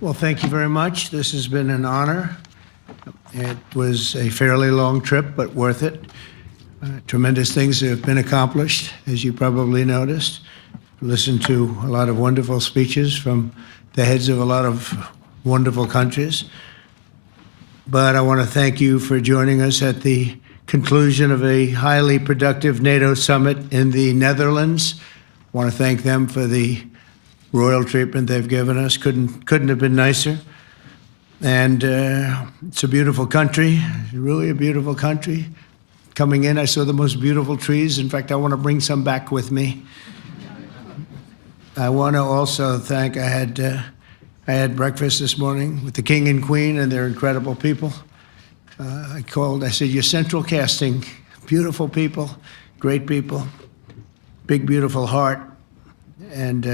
Well, thank you very much. This has been an honor. It was a fairly long trip, but worth it. Tremendous things have been accomplished, as you probably noticed. Listened to a lot of wonderful speeches from the heads of a lot of wonderful countries. But I want to thank you for joining us at the conclusion of a highly productive NATO summit in the Netherlands. I want to thank them for the royal treatment they've given us. Couldn't have been nicer. And it's a beautiful country, really a beautiful country. Coming in, I saw the most beautiful trees. In fact, I want to bring some back with me. I want to also thank, I had breakfast this morning with the King and Queen, and they're incredible people. I said, you're central casting, beautiful people, great people, big, beautiful heart. And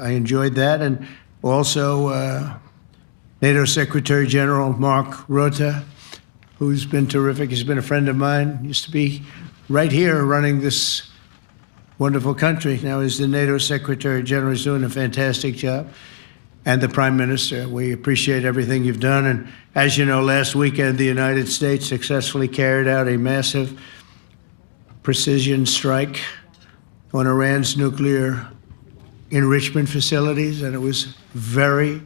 I enjoyed that. And also NATO Secretary General Mark Rutte, who's been terrific. He's been a friend of mine, used to be right here running this wonderful country. Now he's the NATO Secretary General. He's doing a fantastic job. And the Prime Minister, we appreciate everything you've done. And as you know, last weekend, the United States successfully carried out a massive precision strike on Iran's nuclear enrichment facilities, and it was very,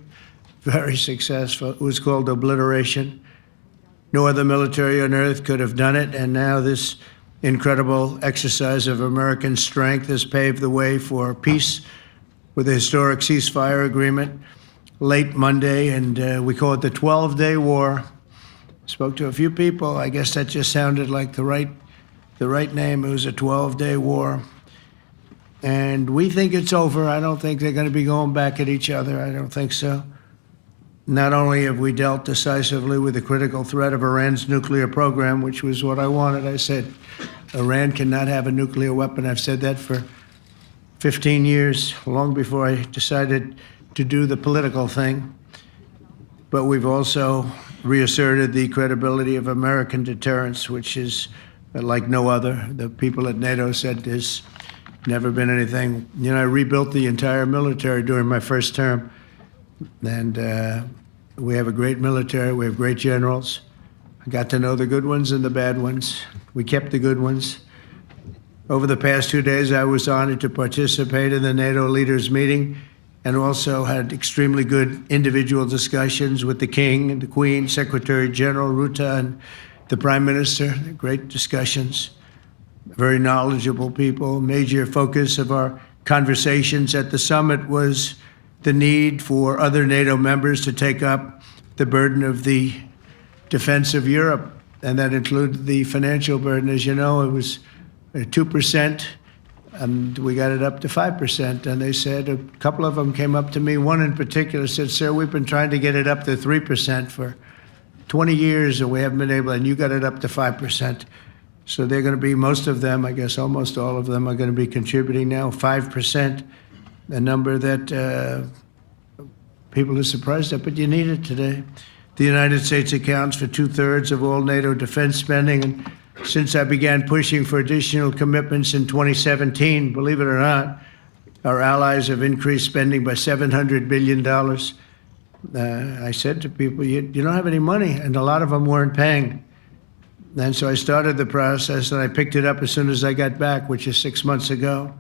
very successful. It was called obliteration. No other military on earth could have done it, and now this incredible exercise of American strength has paved the way for peace with a historic ceasefire agreement late Monday, and we call it the 12-day war. Spoke to a few people. I guess that just sounded like the right name. It was a 12-day war. And we think it's over. I don't think they're going to be going back at each other. I don't think so. Not only have we dealt decisively with the critical threat of Iran's nuclear program, which was what I wanted. I said, Iran cannot have a nuclear weapon. I've said that for 15 years, long before I decided to do the political thing. But we've also reasserted the credibility of American deterrence, which is like no other. The people at NATO said there's never been anything. You know, I rebuilt the entire military during my first term. And we have a great military. We have great generals. I got to know the good ones and the bad ones. We kept the good ones. Over the past 2 days, I was honored to participate in the NATO leaders meeting and also had extremely good individual discussions with the King and the Queen, Secretary General Rutte, and the Prime Minister. Great discussions. Very knowledgeable people. Major focus of our conversations at the summit was the need for other NATO members to take up the burden of the defense of Europe, and that included the financial burden. As you know, it was 2%, and we got it up to 5%. And they said, a couple of them came up to me. One in particular said, sir, we've been trying to get it up to 3% for 20 years, and we haven't been able, and you got it up to 5%. So they're going to be, most of them, I guess almost all of them, are going to be contributing now 5%, a number that people are surprised at, but you need it today. The United States accounts for 2/3 of all NATO defense spending, and since I began pushing for additional commitments in 2017, believe it or not, our allies have increased spending by $700 billion. I said to people, you don't have any money, and a lot of them weren't paying. And so I started the process, and I picked it up as soon as I got back, which is 6 months ago.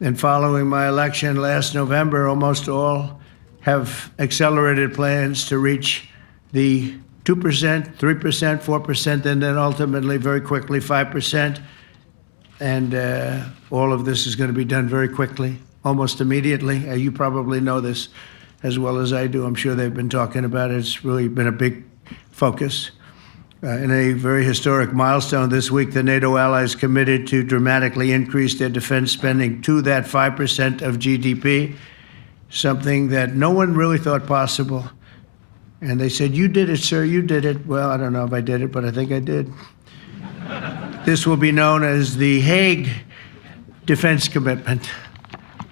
And following my election last November, almost all have accelerated plans to reach the 2%, 3%, 4%, and then ultimately, very quickly, 5%. And all of this is going to be done very quickly, almost immediately. You probably know this as well as I do. I'm sure they've been talking about it. It's really been a big focus. In a very historic milestone this week, the NATO allies committed to dramatically increase their defense spending to that 5% of GDP, something that no one really thought possible. And they said, you did it, sir, you did it. Well, I don't know if I did it, but I think I did. This will be known as the Hague Defense Commitment,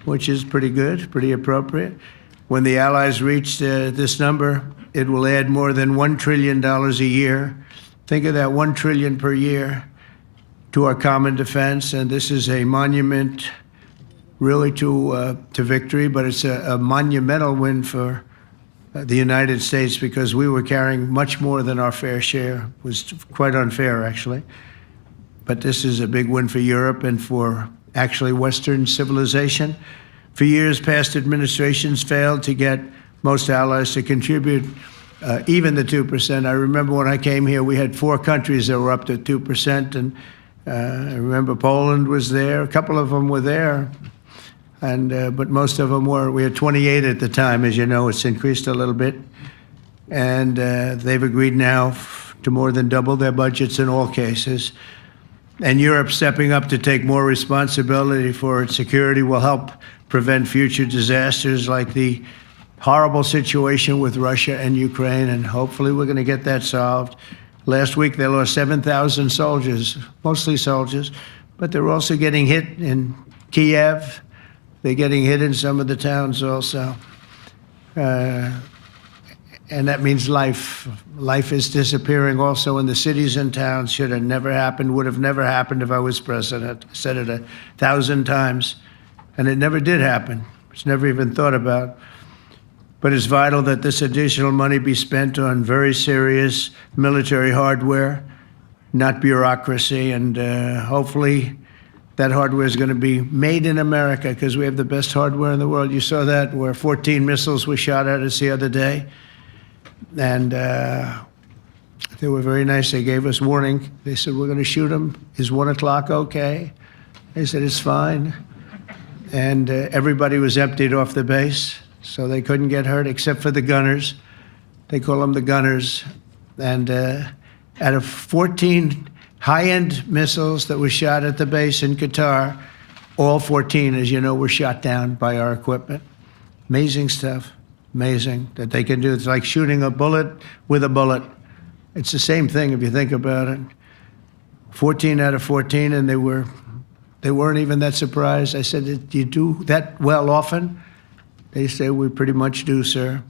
which is pretty good, pretty appropriate. When the allies reach this number, it will add more than $1 trillion a year. Think of that, $1 trillion per year to our common defense. And this is a monument really to victory, but it's a monumental win for the United States, because we were carrying much more than our fair share. It was quite unfair, actually. But this is a big win for Europe and for actually Western civilization. For years, past administrations failed to get most allies to contribute even the 2%. I remember when I came here, we had 4 countries that were up to 2%, and I remember Poland was there. A couple of them were there, and but most of them were. We had 28 at the time, as you know. It's increased a little bit, and they've agreed now to more than double their budgets in all cases. And Europe stepping up to take more responsibility for its security will help prevent future disasters like the horrible situation with Russia and Ukraine, and hopefully we're going to get that solved. Last week they lost 7,000 soldiers, mostly soldiers, but they're also getting hit in Kiev. They're getting hit in some of the towns also. And that means life. Life is disappearing also in the cities and towns. Should have never happened, would have never happened if I was president. I said it 1,000 times, and it never did happen. It's never even thought about. But it's vital that this additional money be spent on very serious military hardware, not bureaucracy, and hopefully that hardware is going to be made in America, because we have the best hardware in the world. You saw that, where 14 missiles were shot at us the other day. And they were very nice. They gave us warning. They said, we're going to shoot them. Is 1 o'clock okay? They said, it's fine. And everybody was emptied off the base, so they couldn't get hurt except for the gunners. They call them the gunners. And out of 14 high-end missiles that were shot at the base in Qatar, all 14, as you know, were shot down by our equipment. Amazing stuff. Amazing that they can do. It's like shooting a bullet with a bullet. It's the same thing if you think about it. 14 out of 14, and they weren't even that surprised. I said, do you do that well often? They say, we pretty much do, sir.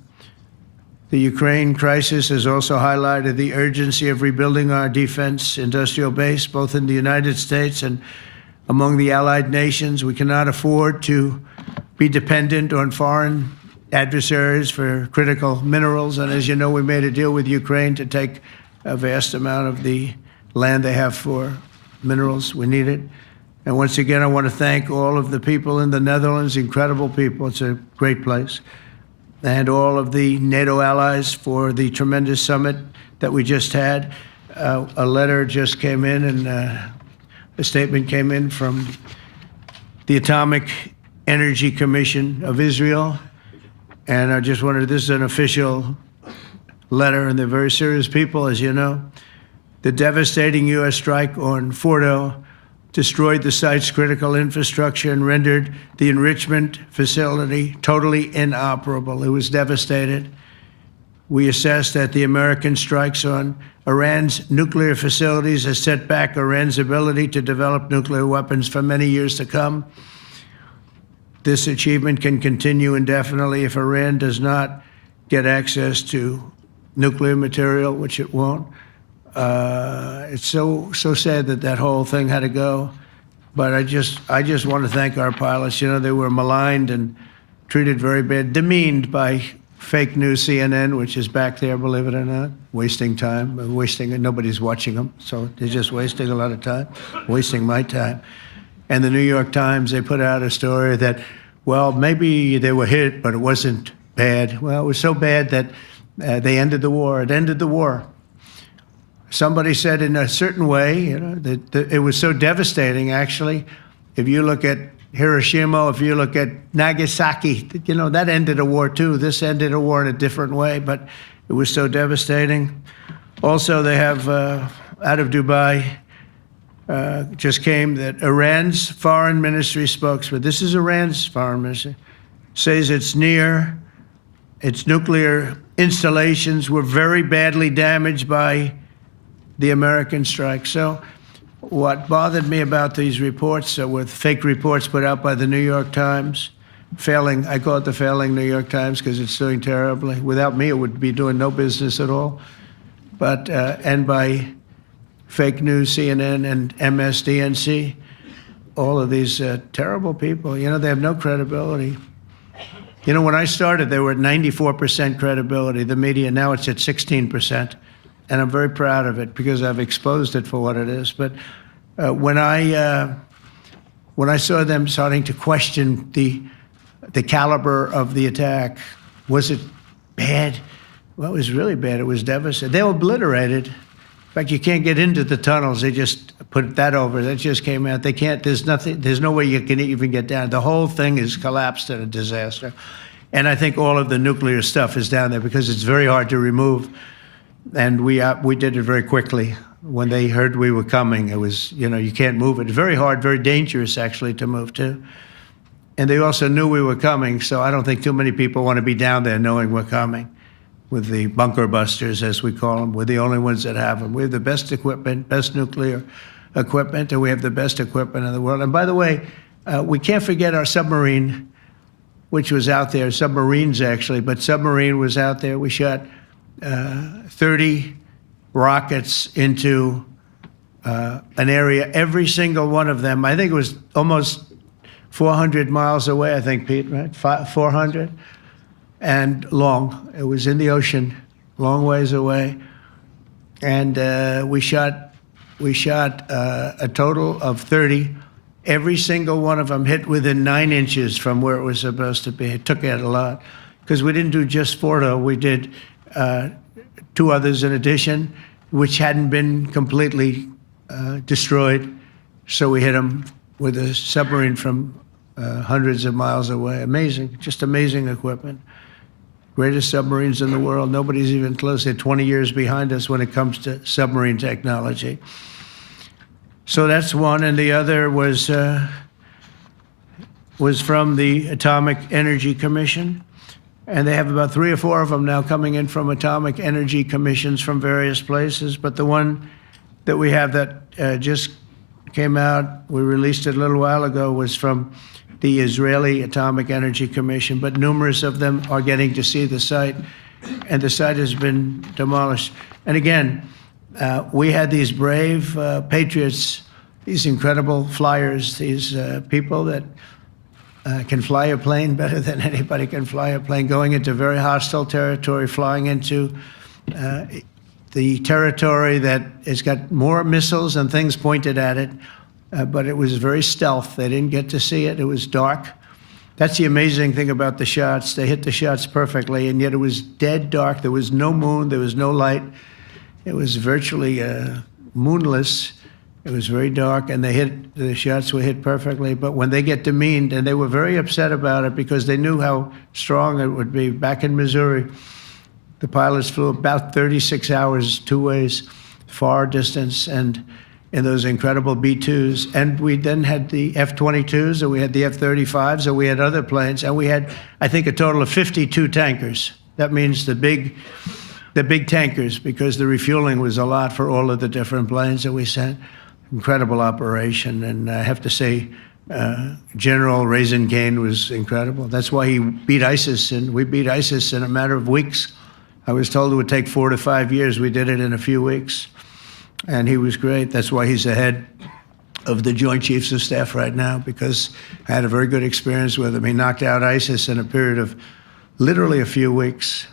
The Ukraine crisis has also highlighted the urgency of rebuilding our defense industrial base, both in the United States and among the allied nations. We cannot afford to be dependent on foreign adversaries for critical minerals. And as you know, we made a deal with Ukraine to take a vast amount of the land they have for minerals. We need it. And once again, I want to thank all of the people in the Netherlands, incredible people. It's a great place. And all of the NATO allies for the tremendous summit that we just had. A letter just came in, and a statement came in from the Atomic Energy Commission of Israel. And I just wanted, this is an official letter, and they're very serious people, as you know. The devastating U.S. strike on Fordo destroyed the site's critical infrastructure and rendered the enrichment facility totally inoperable. It was devastated. We assess that the American strikes on Iran's nuclear facilities has set back Iran's ability to develop nuclear weapons for many years to come. This achievement can continue indefinitely if Iran does not get access to nuclear material, which it won't. It's so sad that that whole thing had to go. But I just want to thank our pilots. You know, they were maligned and treated very bad, demeaned by fake news CNN, which is back there, believe it or not, wasting time, nobody's watching them, so they're just wasting a lot of time, wasting my time. And the New York Times, they put out a story that, well, maybe they were hit, but it wasn't bad. Well, it was so bad that they ended the war. It ended the war. Somebody said in a certain way, you know, that it was so devastating, actually. If you look at Hiroshima, if you look at Nagasaki, you know, that ended a war too. This ended a war in a different way, but it was so devastating. Also, they have, out of Dubai, just came that Iran's foreign ministry spokesman, this is Iran's foreign ministry, says its nuclear installations were very badly damaged by the American strike. So what bothered me about these reports with fake reports put out by the New York Times, failing, I call it the failing New York Times because it's doing terribly. Without me, it would be doing no business at all. But, and by fake news, CNN and MSDNC, all of these terrible people, you know, they have no credibility. You know, when I started, they were at 94% credibility, the media. Now it's at 16%. And I'm very proud of it because I've exposed it for what it is. But when I saw them starting to question the caliber of the attack, was it bad? Well, it was really bad. It was devastating. They were obliterated. In fact, you can't get into the tunnels. They just put that over. That just came out. They can't, there's nothing, there's no way you can even get down. The whole thing is collapsed in a disaster. And I think all of the nuclear stuff is down there because it's very hard to remove. And we did it very quickly. When they heard we were coming, it was, you know, you can't move it. It's very hard, very dangerous, actually, to move to. And they also knew we were coming, so I don't think too many people want to be down there knowing we're coming. With the bunker busters, as we call them, we're the only ones that have them. We have the best equipment, best nuclear equipment, and we have the best equipment in the world. And by the way, we can't forget our submarine, which was out there, submarines actually, but submarine was out there. We shot 30 rockets into an area, every single one of them. I think it was almost 400 miles away, I think, Pete, right? 400? And long. It was in the ocean, long ways away. And we shot a total of 30. Every single one of them hit within 9 inches from where it was supposed to be. It took out a lot because we didn't do just Fordo. We did 2 others in addition, which hadn't been completely destroyed. So we hit them with a submarine from hundreds of miles away. Amazing, just amazing equipment. Greatest submarines in the world. Nobody's even close. They're 20 years behind us when it comes to submarine technology. So that's one, and the other was from the Atomic Energy Commission. And they have about 3 or 4 of them now coming in from atomic energy commissions from various places. But the one that we have that just came out, we released it a little while ago, was from the Israeli Atomic Energy Commission. But numerous of them are getting to see the site, and the site has been demolished. And again, we had these brave patriots, these incredible flyers, these people that can fly a plane better than anybody can fly a plane, going into very hostile territory, flying into the territory that has got more missiles and things pointed at it, but it was very stealth. They didn't get to see it. It was dark. That's the amazing thing about the shots. They hit the shots perfectly, and yet it was dead dark. There was no moon. There was no light. It was virtually moonless. It was very dark, and the shots were hit perfectly. But when they get demeaned, and they were very upset about it because they knew how strong it would be. Back in Missouri, the pilots flew about 36 hours, 2 ways, far distance, and in those incredible B-2s. And we then had the F-22s, and we had the F-35s, and we had other planes, and we had, I think, a total of 52 tankers. That means the big tankers, because the refueling was a lot for all of the different planes that we sent. Incredible operation, and I have to say, General Raisin Cain was incredible. That's why he beat ISIS, and we beat ISIS in a matter of weeks. I was told it would take 4 to 5 years. We did it in a few weeks, and he was great. That's why he's the head of the Joint Chiefs of Staff right now, because I had a very good experience with him. He knocked out ISIS in a period of literally a few weeks.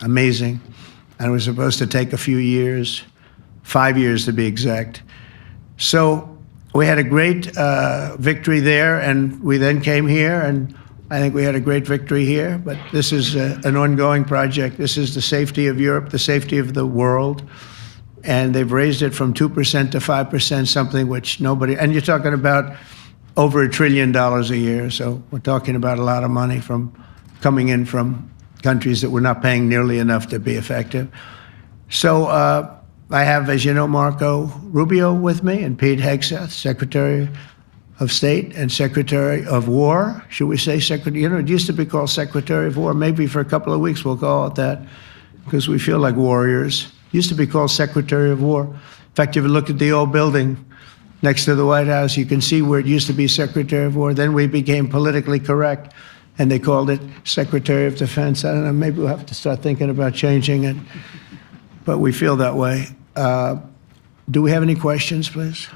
Amazing. And it was supposed to take a few years, 5 years to be exact. So we had a great victory there, and we then came here, and I think we had a great victory here. But this is an ongoing project. This is the safety of Europe, the safety of the world. And they've raised it from 2% to 5%, something which nobody, and you're talking about over $1 trillion a year. So we're talking about a lot of money coming in from countries that were not paying nearly enough to be effective. So I have, as you know, Marco Rubio with me, and Pete Hegseth, Secretary of State and Secretary of War. Should we say Secretary? You know, it used to be called Secretary of War. Maybe for a couple of weeks we'll call it that, because we feel like warriors. It used to be called Secretary of War. In fact, if you look at the old building next to the White House, you can see where it used to be Secretary of War. Then we became politically correct, and they called it Secretary of Defense. I don't know, maybe we'll have to start thinking about changing it, but we feel that way. Do we have any questions, please?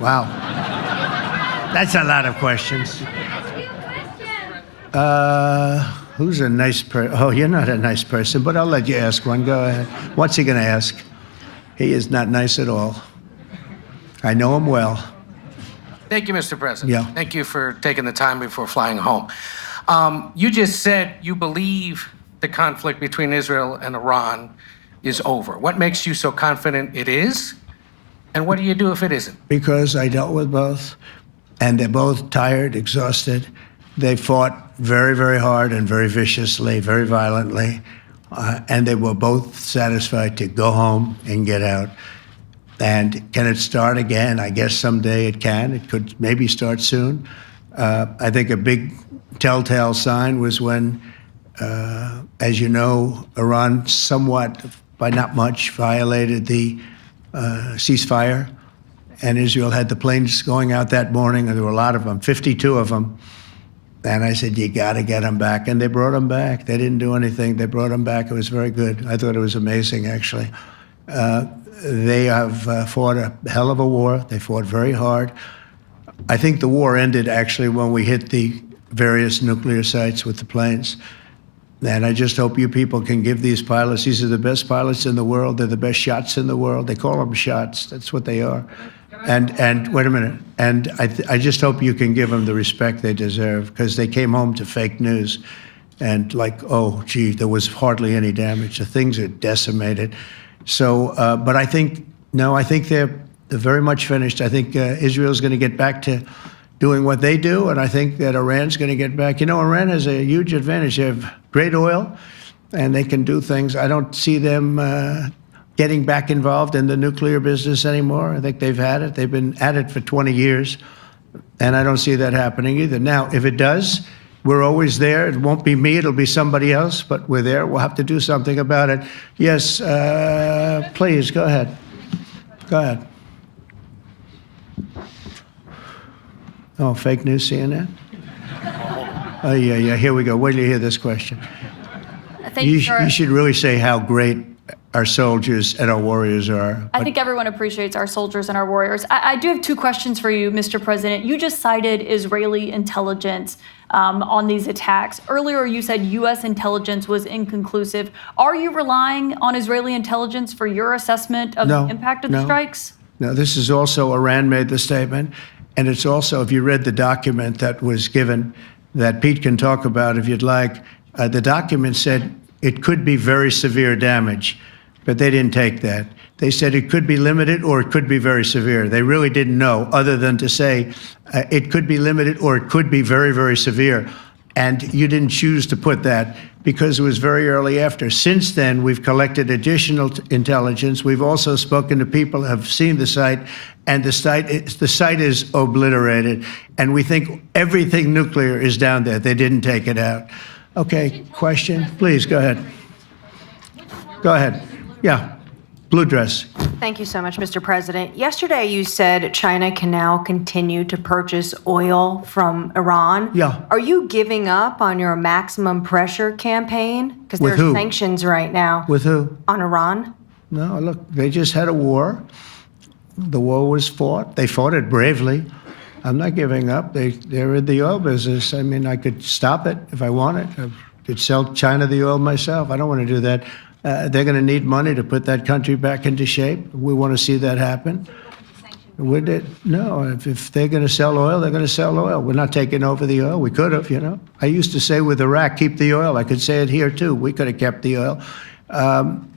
Wow. That's a lot of questions. Who's a nice person? Oh, you're not a nice person, but I'll let you ask one. Go ahead. What's he going to ask? He is not nice at all. I know him well. Thank you, Mr. President. Yeah. Thank you for taking the time before flying home. You just said you believe the conflict between Israel and Iran is over. What makes you so confident it is? And what do you do if it isn't? Because I dealt with both, and they're both tired, exhausted. They fought very, very hard and very viciously, very violently, and they were both satisfied to go home and get out. And can it start again? I guess someday it can. It could maybe start soon. I think a big telltale sign was when, as you know, Iran somewhat, by not much, violated the ceasefire. And Israel had the planes going out that morning, and there were a lot of them, 52 of them. And I said, you got to get them back. And they brought them back. They didn't do anything. They brought them back. It was very good. I thought it was amazing, actually. They have fought a hell of a war. They fought very hard. I think the war ended, actually, when we hit the various nuclear sites with the planes. And I just hope you people can give these pilots, these are the best pilots in the world. They're the best shots in the world. They call them shots. That's what they are. And wait a minute. And I just hope you can give them the respect they deserve, because they came home to fake news. And like, oh, gee, there was hardly any damage. The things are decimated. So, but I think, no, I think they're very much finished. I think Israel's going to get back to doing what they do, and I think that Iran's going to get back. You know, Iran has a huge advantage. They have great oil, and they can do things. I don't see them getting back involved in the nuclear business anymore. I think they've had it. They've been at it for 20 years, and I don't see that happening either. Now, if it does, we're always there. It won't be me. It'll be somebody else, but we're there. We'll have to do something about it. Yes, please, go ahead. Go ahead. Oh, fake news, CNN? Oh, yeah, here we go. Wait till you hear this question. Thank you, sir. You should really say how great our soldiers and our warriors are. I think everyone appreciates our soldiers and our warriors. I do have two questions for you, Mr. President. You just cited Israeli intelligence on these attacks. Earlier, you said U.S. intelligence was inconclusive. Are you relying on Israeli intelligence for your assessment of the impact of the strikes? No, this is also, Iran made the statement. And it's also, if you read the document that was given, that Pete can talk about if you'd like, the document said it could be very severe damage, but they didn't take that. They said it could be limited or it could be very severe. They really didn't know, other than to say it could be limited or it could be very, very severe. And you didn't choose to put that because it was very early after. Since then, we've collected additional intelligence. We've also spoken to people who have seen the site, and the site is obliterated. And we think everything nuclear is down there. They didn't take it out. Okay, question? Please, go ahead. Go ahead. Yeah, blue dress. Thank you so much, Mr. President. Yesterday, you said China can now continue to purchase oil from Iran. Yeah. Are you giving up on your maximum pressure campaign? Because With there are who? sanctions right now. With who? On Iran? No, look, they just had a war. The war was fought. They fought it bravely. I'm not giving up. They're in the oil business. I mean, I could stop it if I wanted. I could sell China the oil myself. I don't want to do that. They're going to need money to put that country back into shape. We want to see that happen. Would it? No, if they're going to sell oil, they're going to sell oil. We're not taking over the oil. We could have, you know. I used to say with Iraq, keep the oil. I could say it here, too. We could have kept the oil.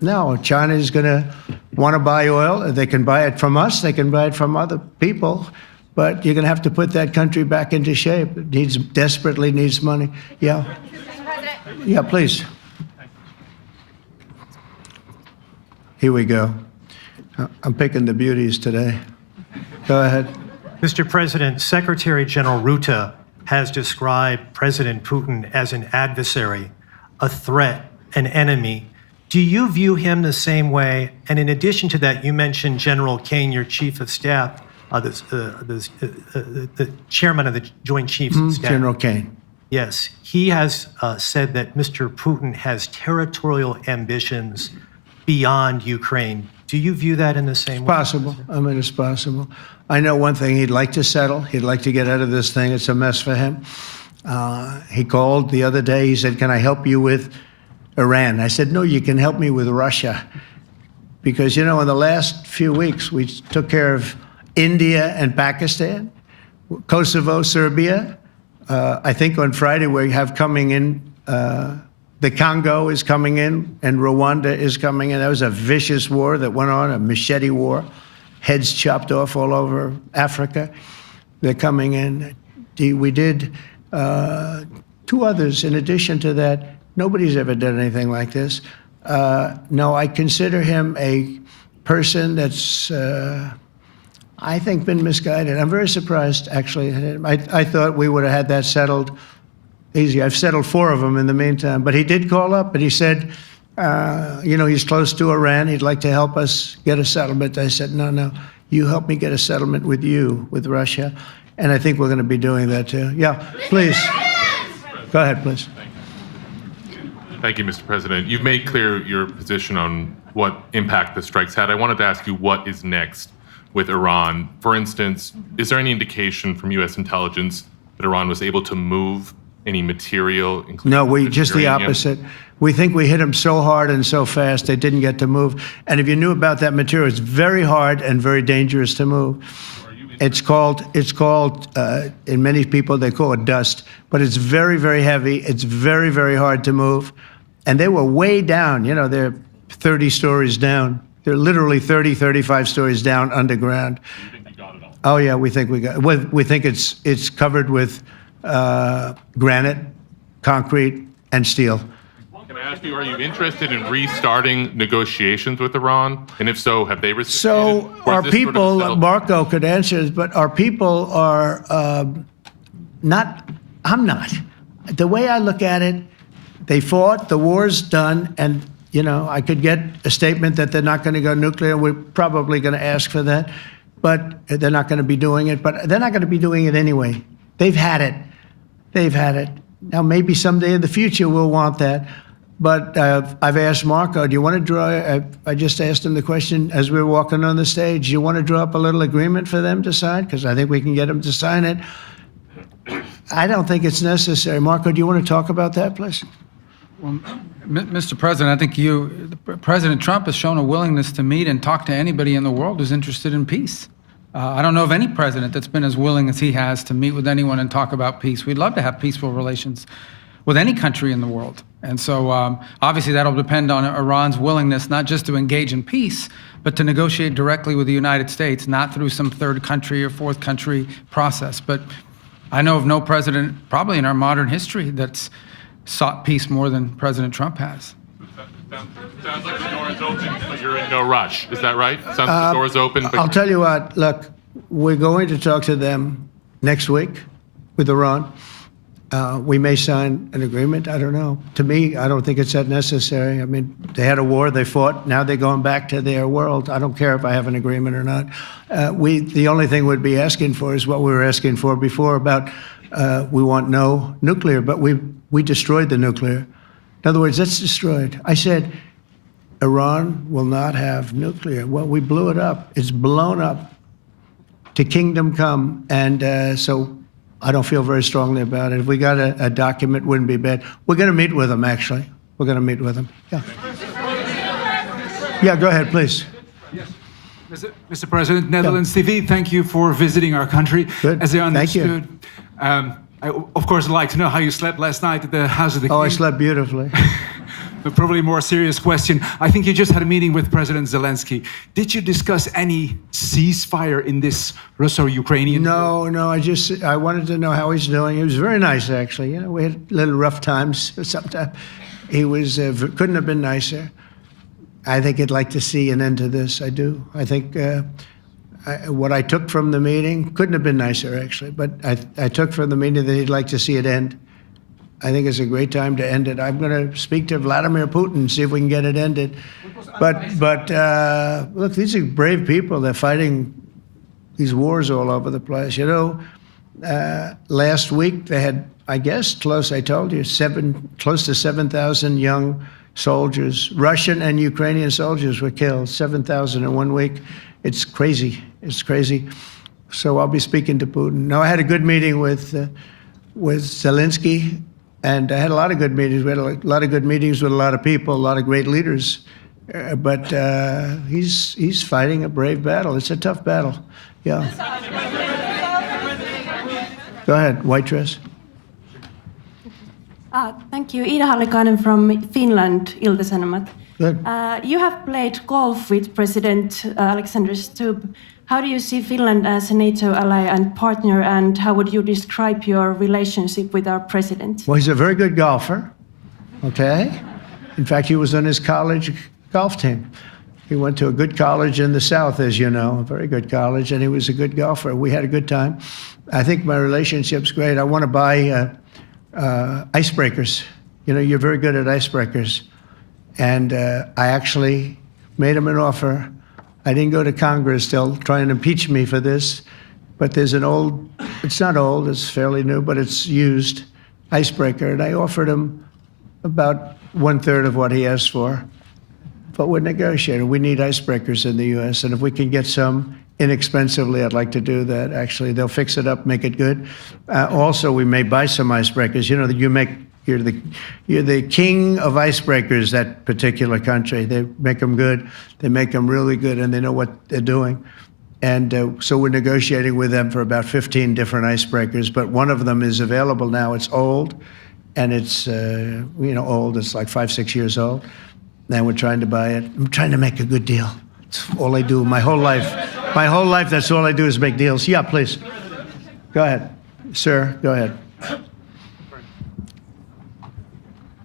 No, China is going to want to buy oil. They can buy it from us. They can buy it from other people. But you're going to have to put that country back into shape. It desperately needs money. Yeah. Yeah, please. Here we go. I'm picking the beauties today. Go ahead. Mr. President, Secretary General Rutte has described President Putin as an adversary, a threat, an enemy. Do you view him the same way? And in addition to that, you mentioned General Kane, your chief of staff, the chairman of the Joint Chiefs of Staff. General Kane. Yes, he has said that Mr. Putin has territorial ambitions beyond Ukraine. Do you view that in the same way? Possible. I mean, it's possible. I know one thing. He'd like to settle. He'd like to get out of this thing. It's a mess for him. He called the other day. He said, "Can I help you with Iran?" I said, "No, you can help me with Russia." Because, in the last few weeks, we took care of India and Pakistan, Kosovo, Serbia. I think on Friday we have coming in, the Congo is coming in, and Rwanda is coming in. That was a vicious war that went on, a machete war, heads chopped off all over Africa. They're coming in. We did 2 others in addition to that. Nobody's ever done anything like this. No, I consider him a person that's, I think, been misguided. I'm very surprised, actually. I thought we would have had that settled easy. I've settled 4 of them in the meantime. But he did call up, and he said, he's close to Iran. He'd like to help us get a settlement. I said, no, you help me get a settlement with Russia. And I think we're going to be doing that, too. Yeah, please. Go ahead, please. Thank you, Mr. President. You've made clear your position on what impact the strikes had. I wanted to ask you what is next with Iran. For instance, is there any indication from U.S. intelligence that Iran was able to move any material? No, just the opposite. We think we hit them so hard and so fast they didn't get to move. And if you knew about that material, it's very hard and very dangerous to move. It's called, in many people, they call it dust, but it's very, very heavy. It's very, very hard to move. And they were way down, they're 30 stories down. They're literally 30, 35 stories down underground. You think you got it all? Oh yeah, we think it's covered with granite, concrete, and steel. Can I ask you, are you interested in restarting negotiations with Iran? And if so, have they received? So our people, Marco could answer this, but our people are not, I'm not. The way I look at it, they fought, the war's done, and I could get a statement that they're not going to go nuclear. We're probably going to ask for that, but they're not going to be doing it. But they're not going to be doing it anyway. They've had it. They've had it. Now, maybe someday in the future we'll want that. But I've asked Marco, do you want to draw, I just asked him the question as we were walking on the stage, do you want to draw up a little agreement for them to sign? Because I think we can get them to sign it. I don't think it's necessary. Marco, do you want to talk about that, please? Well, Mr. President, I think President Trump has shown a willingness to meet and talk to anybody in the world who's interested in peace. I don't know of any president that's been as willing as he has to meet with anyone and talk about peace. We'd love to have peaceful relations with any country in the world. And so obviously that'll depend on Iran's willingness not just to engage in peace, but to negotiate directly with the United States, not through some third country or fourth country process. But I know of no president, probably in our modern history, that's sought peace more than President Trump has. Sounds like the door is open, but you're in no rush. Is that right? Sounds like the door is open. But I'll tell you what, look, we're going to talk to them next week with Iran. We may sign an agreement. I don't know. To me, I don't think it's that necessary. I mean, they had a war, they fought. Now they're going back to their world. I don't care if I have an agreement or not. The only thing we'd be asking for is what we were asking for before about we want no nuclear, but we destroyed the nuclear. In other words, that's destroyed. I said, Iran will not have nuclear. Well, we blew it up. It's blown up to kingdom come. And so I don't feel very strongly about it. If we got a document, wouldn't be bad. We're going to meet with them, actually. We're going to meet with them. Yeah. Yeah, go ahead, please. Yes. Mr. President, Netherlands TV, thank you for visiting our country. Good. As I understood, Thank you. I, of course, would like to know how you slept last night at the House of the King. Oh, I slept beautifully. But probably a more serious question. I think you just had a meeting with President Zelensky. Did you discuss any ceasefire in this Russo-Ukrainian? No, I wanted to know how he's doing. He was very nice, actually. You know, we had little rough times sometimes. He was couldn't have been nicer. I think he'd like to see an end to this. I do. I think what I took from the meeting couldn't have been nicer, actually. But I took from the meeting that he'd like to see it end. I think it's a great time to end it. I'm going to speak to Vladimir Putin and see if we can get it ended. But look, these are brave people. They're fighting these wars all over the place. You know, last week they had, I guess, I told you, close to 7,000 young soldiers, Russian and Ukrainian soldiers were killed, 7,000 in 1 week. It's crazy. It's crazy. So I'll be speaking to Putin. No, I had a good meeting with with Zelensky, and I had a lot of good meetings. We had a lot of good meetings with a lot of people, a lot of great leaders. But he's fighting a brave battle. It's a tough battle. Yeah. Go ahead, white dress. Thank you. Ida Hallikainen from Finland, Ilta-Sanomat. Good. You have played golf with President Alexander Stubb. How do you see Finland as a NATO ally and partner, and how would you describe your relationship with our president? Well, he's a very good golfer, okay? In fact, he was on his college golf team. He went to a good college in the South, as you know, a very good college, and he was a good golfer. We had a good time. I think my relationship's great. I want to buy icebreakers. You know, you're very good at icebreakers. And I actually made him an offer. I didn't go to Congress. They'll try and impeach me for this. But there's an old, it's not old, it's fairly new, but it's used icebreaker. And I offered him about 1/3 of what he asked for. But we're negotiating. We need icebreakers in the U.S. And if we can get some inexpensively, I'd like to do that. Actually, they'll fix it up, make it good. Also, we may buy some icebreakers. You know, you're the king of icebreakers, that particular country. They make them good. They make them really good, and they know what they're doing. And so we're negotiating with them for about 15 different icebreakers. But one of them is available now. It's old, and it's old. It's like 5-6 years old. And we're trying to buy it. I'm trying to make a good deal. It's all I do my whole life. My whole life, that's all I do is make deals. Yeah, please. Go ahead. Sir, go ahead.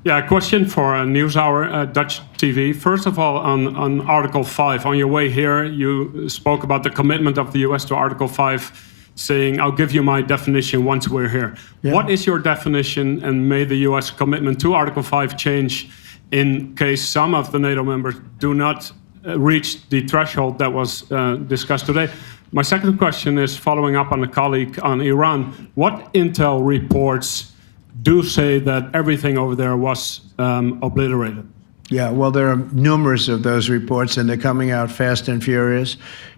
Yeah, a question for NewsHour, Dutch TV. First of all, on Article 5, on your way here, you spoke about the commitment of the U.S. to Article 5, saying, I'll give you my definition once we're here. Yeah. What is your definition, and may the U.S. commitment to Article 5 change in case some of the NATO members do not reach the threshold that was discussed today? My second question is following up on a colleague on Iran. What intel reports do say that everything over there was obliterated? Yeah, well, there are numerous of those reports, and they're coming out fast and furious.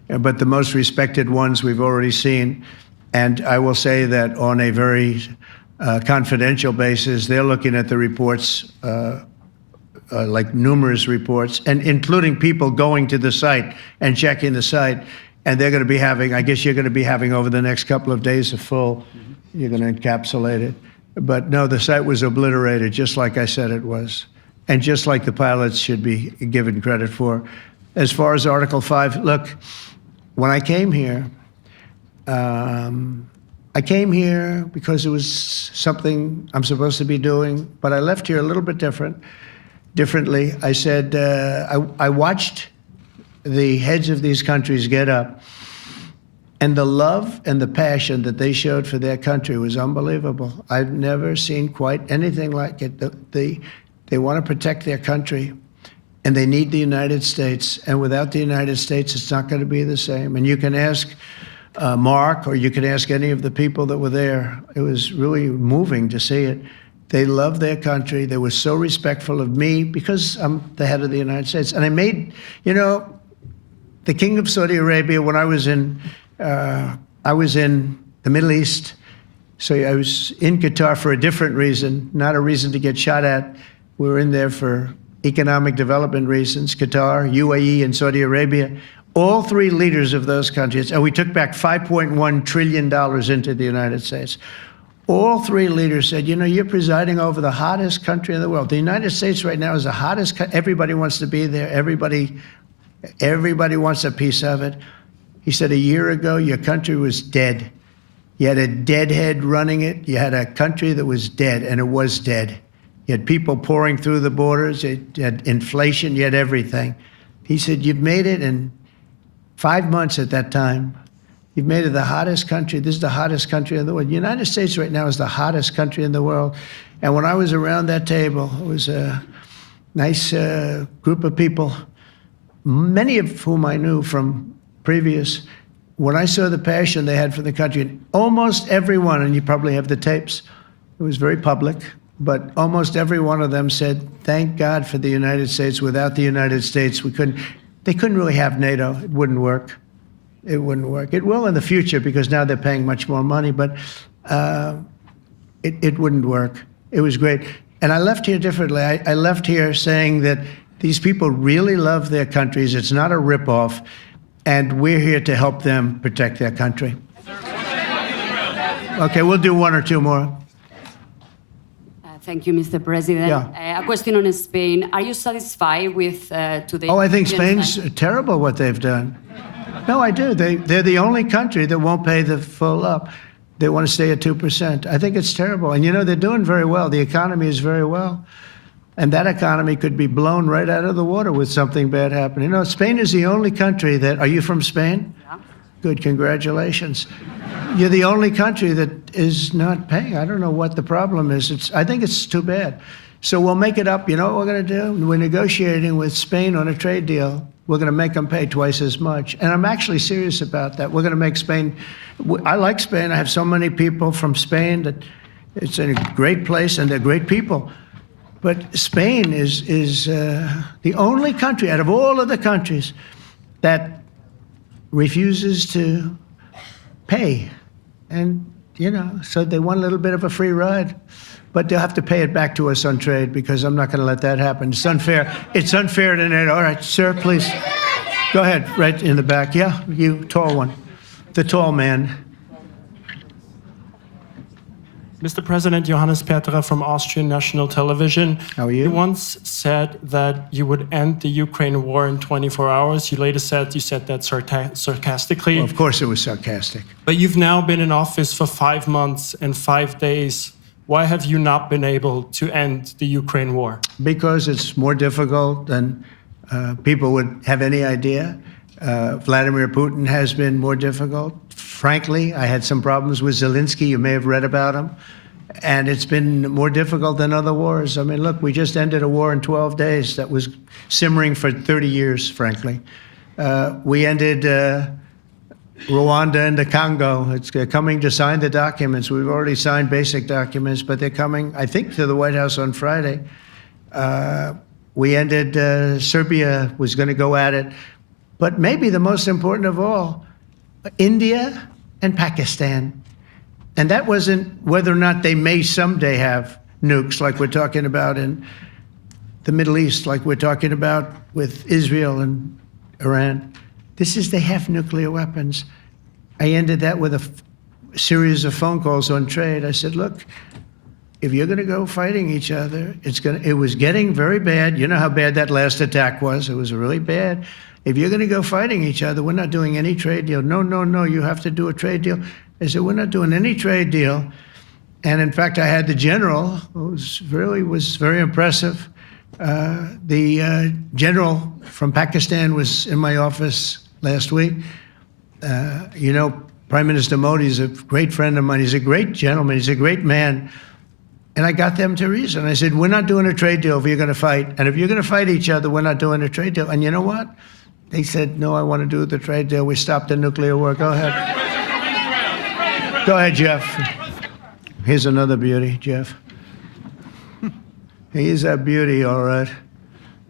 But the most respected ones we've already seen. And I will say that on a very confidential basis, they're looking at the reports, like numerous reports, and including people going to the site and checking the site. And they're going to be having, I guess you're going to be having over the next couple of days a full, you're going to encapsulate it. But no, the site was obliterated, just like I said it was. And just like the pilots should be given credit for. As far as Article 5, look, when I came here because it was something I'm supposed to be doing, but I left here a little bit differently. I said, I watched the heads of these countries get up, and the love and the passion that they showed for their country was unbelievable. I've never seen quite anything like it. They want to protect their country, and they need the United States. And without the United States, it's not going to be the same. And you can ask Mark, or you can ask any of the people that were there. It was really moving to see it. They love their country. They were so respectful of me because I'm the head of the United States. And I made, the King of Saudi Arabia, when I was in the Middle East, so I was in Qatar for a different reason, not a reason to get shot at. We were in there for economic development reasons, Qatar, UAE, and Saudi Arabia. All three leaders of those countries, and we took back $5.1 trillion into the United States. All three leaders said, you're presiding over the hottest country in the world. The United States right now is the hottest, everybody wants to be there, everybody wants a piece of it. He said, a year ago, your country was dead. You had a deadhead running it. You had a country that was dead, and it was dead. You had people pouring through the borders. You had inflation. You had everything. He said, you've made it in 5 months at that time. You've made it the hottest country. This is the hottest country in the world. The United States right now is the hottest country in the world. And when I was around that table, it was a nice group of people, many of whom I knew from previous. When I saw the passion they had for the country, and almost everyone, and you probably have the tapes, it was very public, but almost every one of them said, thank God for the United States. Without the United States, they couldn't really have NATO. It wouldn't work. It wouldn't work. It will in the future because now they're paying much more money, but it wouldn't work. It was great. And I left here differently. I left here saying that these people really love their countries. It's not a ripoff, and we're here to help them protect their country. Okay, we'll do one or two more. Thank you, Mr. President. Yeah. A question on Spain. Are you satisfied with today? Oh, I think Spain's terrible what they've done. No, I do. They're the only country that won't pay the full up. They want to stay at 2%. I think it's terrible. And you know, they're doing very well. The economy is very well. And that economy could be blown right out of the water with something bad happening. You know, Spain is the only country that, are you from Spain? Yeah. Good, congratulations. You're the only country that is not paying. I don't know what the problem is. I think it's too bad. So we'll make it up. You know what we're going to do? We're negotiating with Spain on a trade deal. We're going to make them pay twice as much. And I'm actually serious about that. We're going to make Spain, I like Spain. I have so many people from Spain that it's a great place and they're great people. But Spain is the only country out of all of the countries that refuses to pay. And, you know, so they want a little bit of a free ride. But they'll have to pay it back to us on trade because I'm not going to let that happen. It's unfair. It's unfair to NATO. All right, sir, please. Go ahead, right in the back. Yeah, you, tall one. The tall man. Mr. President, Johannes Petra from Austrian National Television. How are you? You once said that you would end the Ukraine war in 24 hours. You later said you said that sarcastically. Well, of course it was sarcastic. But you've now been in office for 5 months and 5 days. Why have you not been able to end the Ukraine war? Because it's more difficult than people would have any idea. Vladimir Putin has been more difficult. Frankly, I had some problems with Zelensky. You may have read about him. And it's been more difficult than other wars. I mean, look, we just ended a war in 12 days that was simmering for 30 years, frankly. We ended Rwanda and the Congo. It's coming to sign the documents. We've already signed basic documents, but they're coming, I think, to the White House on Friday. We ended, Serbia was going to go at it. But maybe the most important of all, India and Pakistan. And that wasn't whether or not they may someday have nukes like we're talking about in the Middle East, like we're talking about with Israel and Iran. This is they have nuclear weapons. I ended that with a series of phone calls on trade. I said, look, if you're going to go fighting each other, it was getting very bad. You know how bad that last attack was. It was really bad. If you're going to go fighting each other, we're not doing any trade deal. No, no, no, you have to do a trade deal. I said, we're not doing any trade deal. And in fact, I had the general, who was very impressive. The general from Pakistan was in my office last week. You know, Prime Minister Modi is a great friend of mine. He's a great gentleman. He's a great man. And I got them to reason. I said, we're not doing a trade deal if you're going to fight. And if you're going to fight each other, we're not doing a trade deal. And you know what? They said, no, I want to do the trade deal. We stopped the nuclear war. Go ahead. Go ahead, Jeff. Here's another beauty, Jeff. He's a beauty, all right.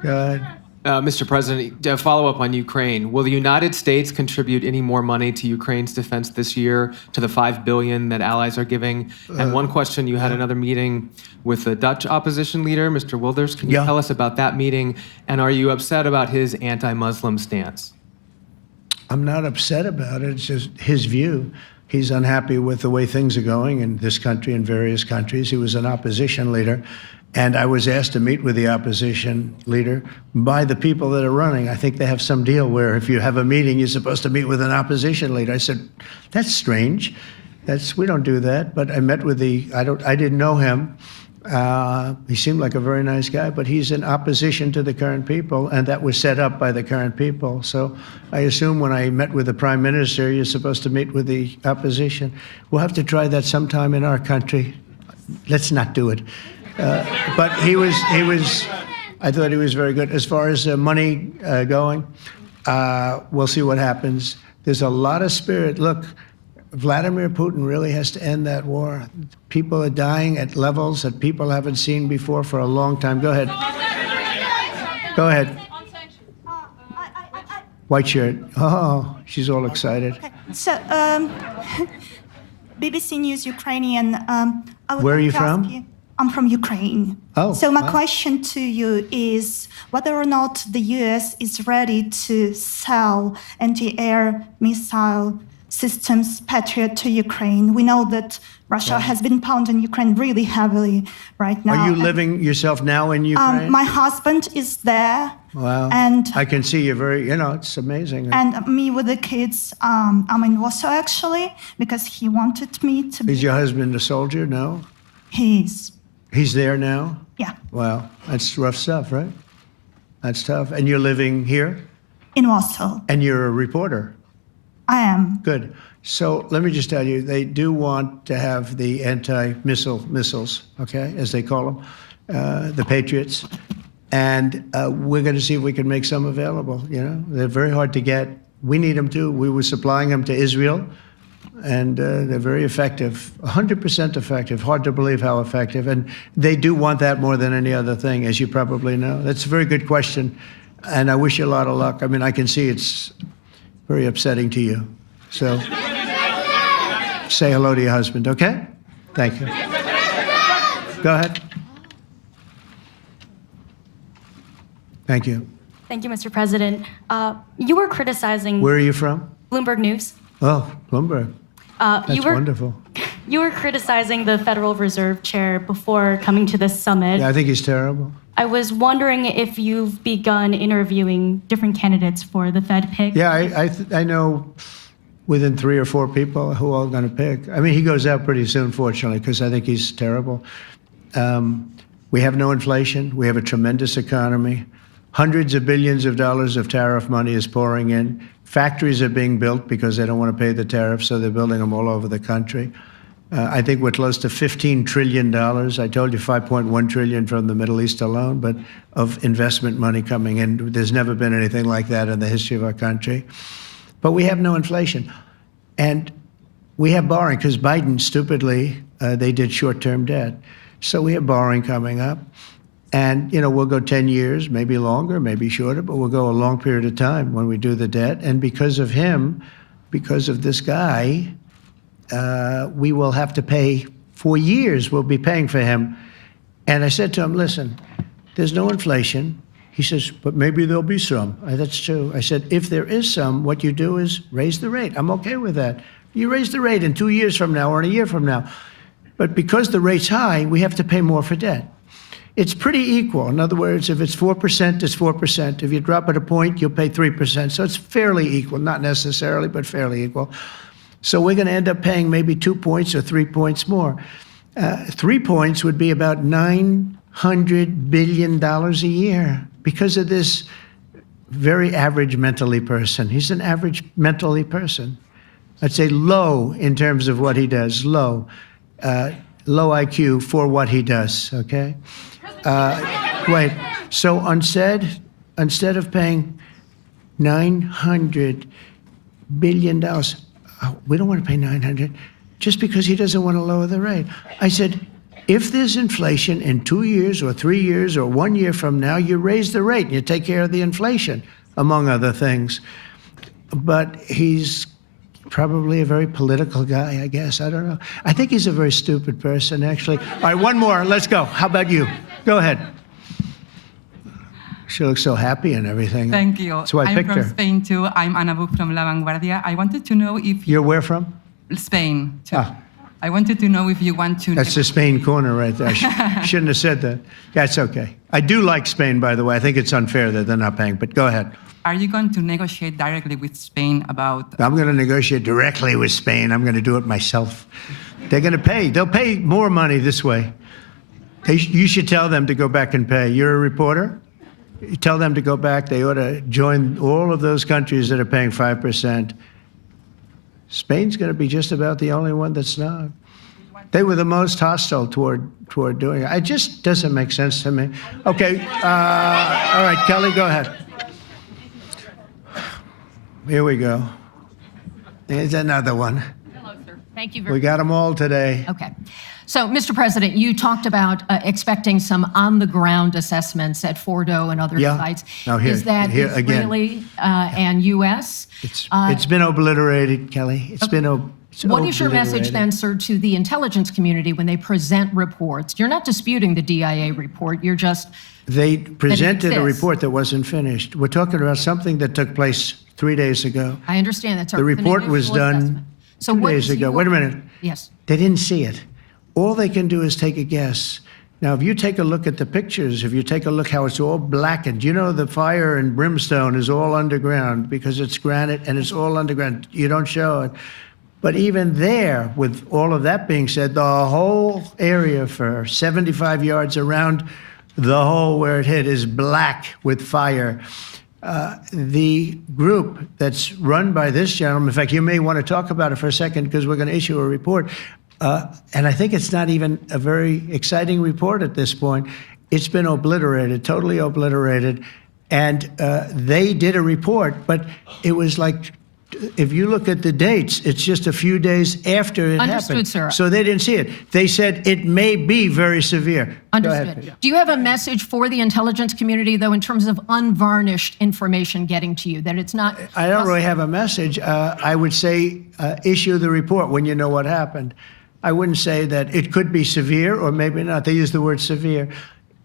Go ahead. Mr. President, to follow up on Ukraine, will the United States contribute any more money to Ukraine's defense this year to the $5 billion that allies are giving? And one question, you had another meeting with the Dutch opposition leader, Mr. Wilders. Can you tell us about that meeting? And are you upset about his anti-Muslim stance? I'm not upset about it. It's just his view. He's unhappy with the way things are going in this country and various countries. He was an opposition leader. And I was asked to meet with the opposition leader by the people that are running. I think they have some deal where if you have a meeting, you're supposed to meet with an opposition leader. I said, that's strange. We don't do that. But I met with I didn't know him. He seemed like a very nice guy, but he's in opposition to the current people, and that was set up by the current people. So I assume when I met with the Prime Minister, you're supposed to meet with the opposition. We'll have to try that sometime in our country. Let's not do it. But I thought he was very good. As far as money going, we'll see what happens. There's a lot of spirit. Look, Vladimir Putin really has to end that war. People are dying at levels that people haven't seen before for a long time. Go ahead. Go ahead. White shirt. Oh, she's all excited. So, BBC News Ukrainian. I would Where are like you to ask from? I'm from Ukraine. Oh, so my wow. question to you is whether or not the US is ready to sell anti-air missile systems Patriot to Ukraine. We know that Russia has been pounding Ukraine really heavily right now. Are you And, living yourself now in Ukraine? my husband is there. Wow. And I can see you're very, it's amazing. and me with the kids. I'm in Warsaw actually because he wanted me to be. Is your husband a soldier? No? He's He's there now? yeah Wow. That's rough stuff, right? That's tough. And you're living here? in Warsaw. And you're a reporter? I am. Good. So let me just tell you, they do want to have the missiles, okay, as they call them, the Patriots. And we're going to see if we can make some available, They're very hard to get. We need them too. We were supplying them to Israel, and they're very effective, 100% effective. Hard to believe how effective. And they do want that more than any other thing, as you probably know. That's a very good question, and I wish you a lot of luck. I mean, I can see it's very upsetting to you. So say hello to your husband, okay? Thank you. Go ahead. Thank you. Thank you, Mr. President. You were criticizing Where are you from? Bloomberg News. Oh, Bloomberg. That's wonderful. You were criticizing the Federal Reserve Chair before coming to this summit. Yeah, I think he's terrible. I was wondering if you've begun interviewing different candidates for the Fed pick. Yeah, I know within 3 or 4 people who are going to pick. I mean, he goes out pretty soon, fortunately, because I think he's terrible. We have no inflation. We have a tremendous economy. Hundreds of billions of dollars of tariff money is pouring in. Factories are being built because they don't want to pay the tariffs, so they're building them all over the country. I think we're close to $15 trillion. I told you 5.1 trillion from the Middle East alone, but of investment money coming in. There's never been anything like that in the history of our country. But we have no inflation. And we have borrowing because Biden, stupidly, they did short-term debt. So we have borrowing coming up. And, we'll go 10 years, maybe longer, maybe shorter, but we'll go a long period of time when we do the debt. And because of him, because of this guy, we will have to pay for years. We'll be paying for him. And I said to him, listen, there's no inflation. He says, but maybe there'll be some. That's true. I said, if there is some, what you do is raise the rate. I'm okay with that. You raise the rate in 2 years from now or in a year from now. But because the rate's high, we have to pay more for debt. It's pretty equal. In other words, if it's 4%, it's 4%. If you drop it a point, you'll pay 3%. So it's fairly equal, not necessarily, but fairly equal. So we're going to end up paying maybe 2 points or 3 points more. 3 points would be about $900 billion a year because of this very average mentally person. He's an average mentally person. I'd say low in terms of what he does, low IQ for what he does, okay? Wait, so instead of paying $900 billion, we don't want to pay 900 just because he doesn't want to lower the rate. I said, if there's inflation in 2 years or 3 years or 1 year from now, you raise the rate and you take care of the inflation, among other things. But he's probably a very political guy, I guess. I don't know. I think he's a very stupid person, actually. All right, one more. Let's go. How about you? Go ahead. She looks so happy and everything. Thank you. That's why I picked her. I'm from Spain, too. I'm Ana Buch from La Vanguardia. I wanted to know if... You're where from? Spain, too. Ah. I wanted to know if you want to... That's the Spain corner right there. Shouldn't have said that. That's okay. I do like Spain, by the way. I think it's unfair that they're not paying, but go ahead. Are you going to negotiate directly with Spain about... I'm going to negotiate directly with Spain. I'm going to do it myself. They're going to pay. They'll pay more money this way. You should tell them to go back and pay. You're a reporter? You tell them to go back. They ought to join all of those countries that are paying 5%. Spain's going to be just about the only one that's not. They were the most hostile toward doing it. It just doesn't make sense to me. Okay. All right, Kelly, go ahead. Here we go. There's another one. Hello, sir. Thank you We got them all today. Okay. So, Mr. President, you talked about expecting some on-the-ground assessments at Fordo and other sites. Now here, Is that here again. Israeli and U.S.? It's been obliterated, Kelly. It's been What is your message then, sir, to the intelligence community when they present reports? You're not disputing the DIA report. You're just They presented a exists. report that wasn't finished. We're talking about something that took place 3 days ago. I understand that, sir. The It's an report was initial done assessment. So 2 what days is ago. your- Wait a minute. Yes. They didn't see it. All they can do is take a guess. Now, if you take a look at the pictures, if you take a look how it's all blackened, you know the fire and brimstone is all underground because it's granite and it's all underground. You don't show it. But even there, with all of that being said, the whole area for 75 yards around the hole where it hit is black with fire. The group that's run by this gentleman, in fact, you may want to talk about it for a second because we're going to issue a report. And I think it's not even a very exciting report at this point. It's been obliterated, totally obliterated. And they did a report, but it was like, if you look at the dates, it's just a few days after it Understood, happened. sir. So they didn't see it. They said it may be very severe. Go Understood. ahead. Do you have a message for the intelligence community, though, in terms of unvarnished information getting to you, that it's not... I don't really have a message. I would say issue the report when you know what happened. I wouldn't say that it could be severe or maybe not. They use the word severe.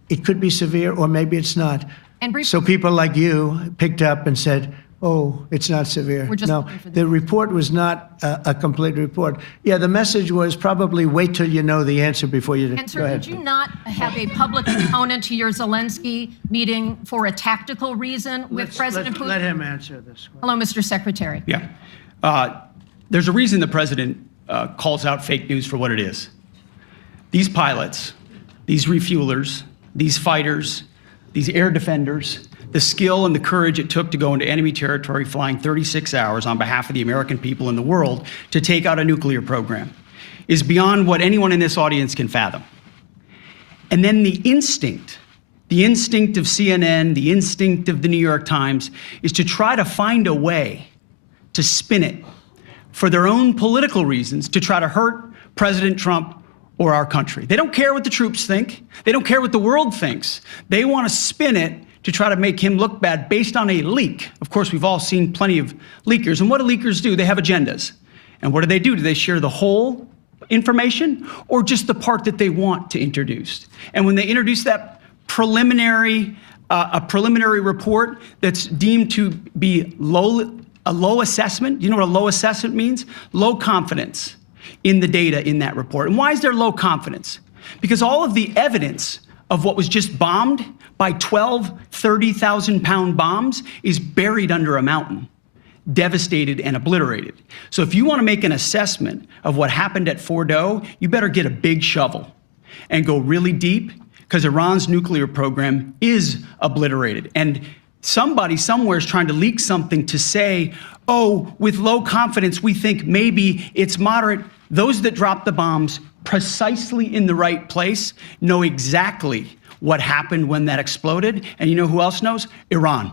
It could be severe or maybe it's not. And So people like you picked up and said, oh, it's not severe. We're just No, looking for the the report was not a complete report. Yeah, the message was probably wait till you know the answer before you... And, Go sir, ahead. did you not have a public component to your Zelensky meeting for a tactical reason with President Putin? Let him answer this one. Hello, Mr. Secretary. Yeah. There's a reason the president calls out fake news for what it is. These pilots, these refuelers, these fighters, these air defenders, the skill and the courage it took to go into enemy territory flying 36 hours on behalf of the American people and the world to take out a nuclear program is beyond what anyone in this audience can fathom. And then the instinct of CNN, the instinct of the New York Times is to try to find a way to spin it for their own political reasons to try to hurt President Trump or our country. They don't care what the troops think. They don't care what the world thinks. They want to spin it to try to make him look bad based on a leak. Of course, we've all seen plenty of leakers. And what do leakers do? They have agendas. And what do? Do they share the whole information or just the part that they want to introduce? And when they introduce that preliminary report that's deemed to be a low assessment, you know what a low assessment means? Low confidence in the data in that report. And why is there low confidence? Because all of the evidence of what was just bombed by 12 30,000-pound bombs is buried under a mountain, devastated and obliterated. So if you want to make an assessment of what happened at Fordo, you better get a big shovel and go really deep, because Iran's nuclear program is obliterated. And somebody somewhere is trying to leak something to say, oh, with low confidence, we think maybe it's moderate. Those that dropped the bombs precisely in the right place know exactly what happened when that exploded. And you know who else knows? Iran.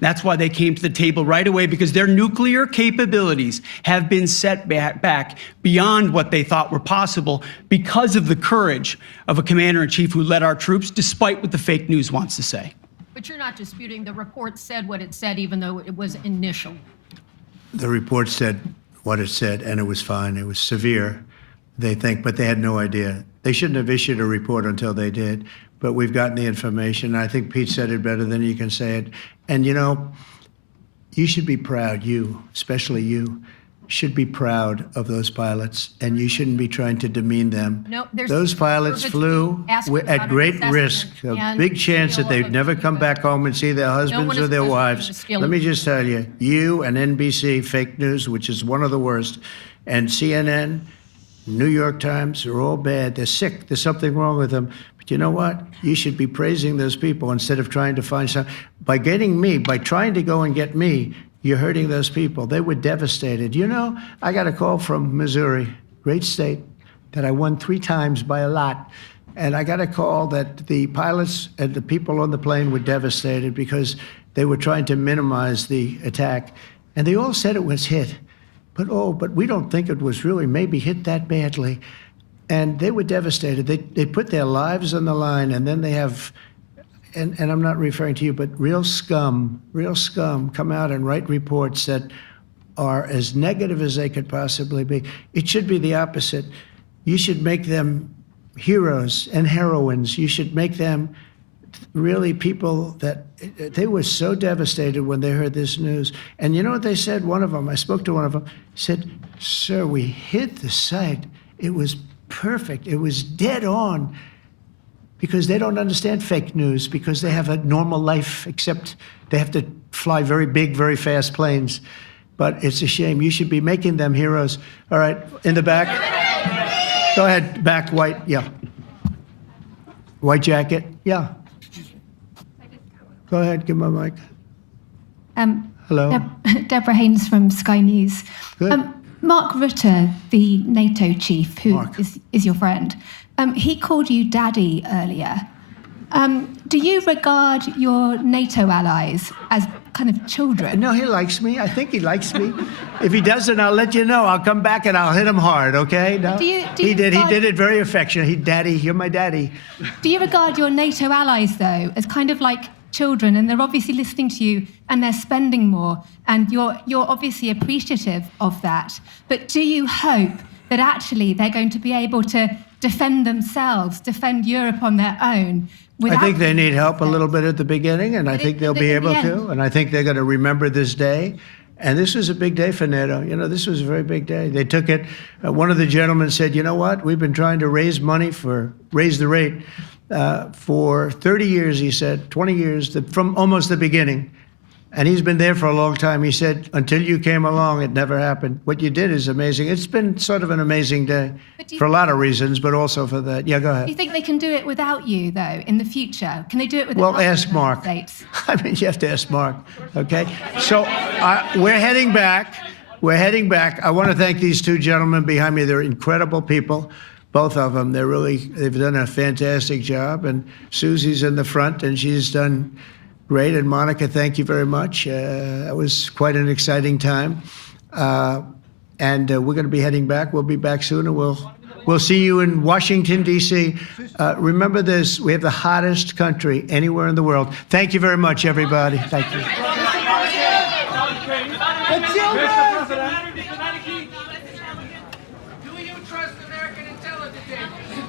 That's why they came to the table right away, because their nuclear capabilities have been set back beyond what they thought were possible because of the courage of a commander-in-chief who led our troops, despite what the fake news wants to say. But you're not disputing the report said what it said, even though it was initial. The report said what it said, and it was fine. It was severe, they think, but they had no idea. They shouldn't have issued a report until they did, but we've gotten the information. I think Pete said it better than you can say it. And, you know, you should be proud, you, especially you, should be proud of those pilots, and you shouldn't be trying to demean them. No, there's those pilots flew at great risk, a big chance that they'd never come back home and see their husbands or their wives. Let me just tell you, you and NBC, fake news, which is one of the worst, and CNN, New York Times, are all bad. They're sick. There's something wrong with them. But you know what? You should be praising those people instead of trying to find some. By getting me, by trying to go and get me, you're hurting those people. They were devastated. You know, I got a call from Missouri, great state, that I won 3 times by a lot. And I got a call that the pilots and the people on the plane were devastated because they were trying to minimize the attack. And they all said it was hit. But we don't think it was really maybe hit that badly. And they were devastated. They put their lives on the line, and then they have, and I'm not referring to you, but real scum come out and write reports that are as negative as they could possibly be. It should be the opposite. You should make them heroes and heroines. You should make them really people that they were so devastated when they heard this news. And you know what they said? One of them, I spoke to one of them, said, "Sir, we hit the site. It was perfect. It was dead on." Because they don't understand fake news, because they have a normal life, except they have to fly very big, very fast planes. But it's a shame. You should be making them heroes. All right, in the back. Go ahead, back, white, yeah. White jacket, yeah. Go ahead, give my mic. Hello. Deborah Haynes from Sky News. Good. Mark Rutte, the NATO chief, who is your friend, he called you daddy earlier. Do you regard your NATO allies as kind of children? No, he likes me. I think he likes me. If he doesn't, I'll let you know. I'll come back and I'll hit him hard, okay? No? He did it very affectionate. Daddy, you're my daddy. Do you regard your NATO allies, though, as kind of like children, and they're obviously listening to you and they're spending more, and you're obviously appreciative of that, but do you hope that actually they're going to be able to defend themselves, defend Europe on their own? I think they need help a little bit at the beginning, and I think they'll be able to, and I think they're going to remember this day. And this was a big day for NATO. You know, this was a very big day. They took it. One of the gentlemen said, "You know what? We've been trying to raise money raise the rate for 30 years," he said, 20 years, from almost the beginning. And he's been there for a long time. He said, "Until you came along, it never happened." What you did is amazing. It's been sort of an amazing day for a lot of reasons, but also for that. Yeah, go ahead. Do you think they can do it without you, though, in the future? Can they do it without Well, ask Mark. I mean, you have to ask Mark, okay? So we're heading back. We're heading back. I want to thank these two gentlemen behind me. They're incredible people, both of them. They've done a fantastic job. And Susie's in the front, and she's done great. And Monica, thank you very much. It was quite an exciting time. And we're going to be heading back. We'll be back soon, and we'll see you in Washington, D.C. Remember this, we have the hottest country anywhere in the world. Thank you very much, everybody. Thank you. Do you trust American intelligence agencies?